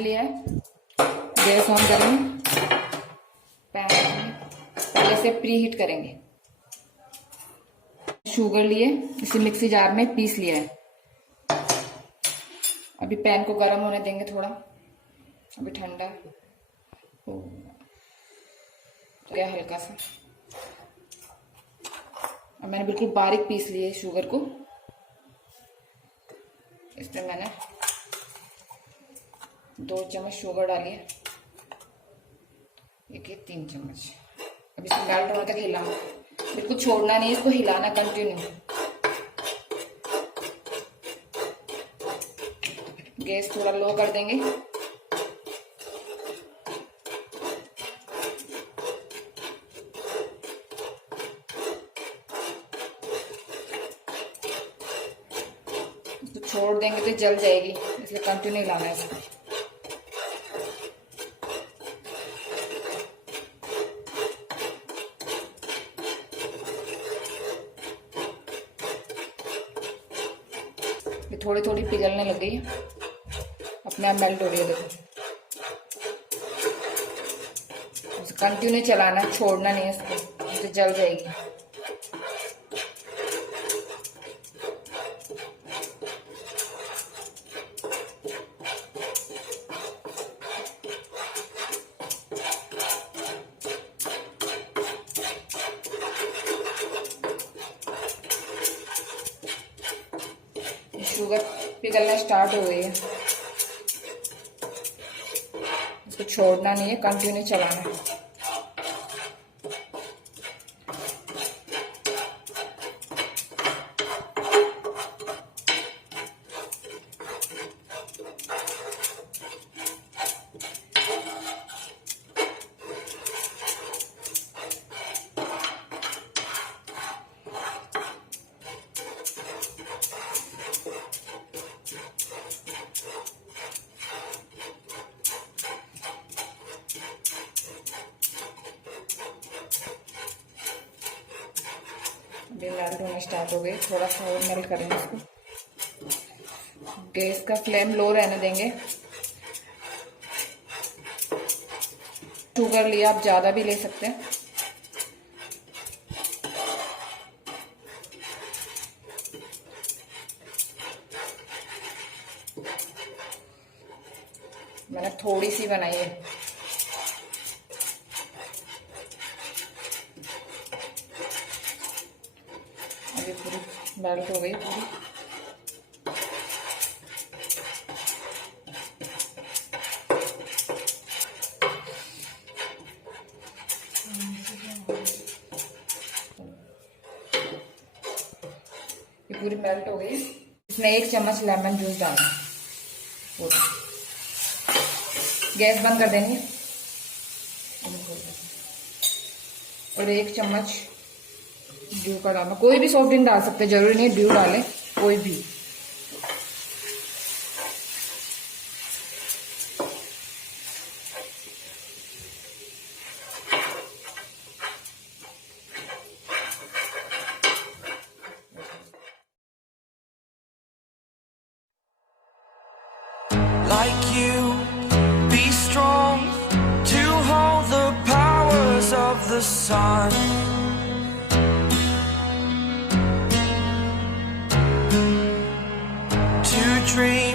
Pan लिया है, gas on करेंगे। पैन पहले से प्री हीट करेंगे। शुगर लिए, इसे मिक्सी जार में पीस लिया है। अभी पैन को गर्म होने देंगे थोड़ा, अभी ठंडा हो गया हल्का सा। अब मैंने बिल्कुल बारीक पीस लिए शुगर को। इसमें मैंने 2 चम्मच शुगर डाली है, एक 3 चम्मच। अब इसको मेल्ट होने तक हिलाना, बिल्कुल छोड़ना नहीं, इसको हिलाना कंटिन्यू। गैस थोड़ा लो कर देंगे। इसको छोड़ देंगे तो जल जाएगी, इसलिए कंटिन्यू हिलाना है इसको। थोड़ी थोड़ी पिघलने लग गई है, अपने आप मेल्ट हो रही है। देखो, कंटिन्यू चलाना, छोड़ना नहीं है इसको, तो जल जाएगी। शुगर पिघलना स्टार्ट हो गई है, इसको छोड़ना नहीं है, कंटिन्यू चलाना है। मेल्ट होने स्टार्ट हो गए, थोड़ा सा और मेल्ट करेंगे इसको। गैस का फ्लेम लो रहने देंगे। शुगर लिया, आप ज्यादा भी ले सकते हैं। मैंने थोड़ी सी बनाई है। अभी पूरी मेल्ट हो गई पूरी। ये पूरी मेल्ट हो गई। इसमें 1 चम्मच लेमन जूस डालना पूरा। गैस बंद कर देंगे और 1 चम्मच ड्यू का डालना। कोई भी सॉफ्ट ड्रिंक डाल सकते हैं, जरूरी नहीं ड्यू डालें, कोई भी। Like you, be strong to hold the powers of the sun. To dream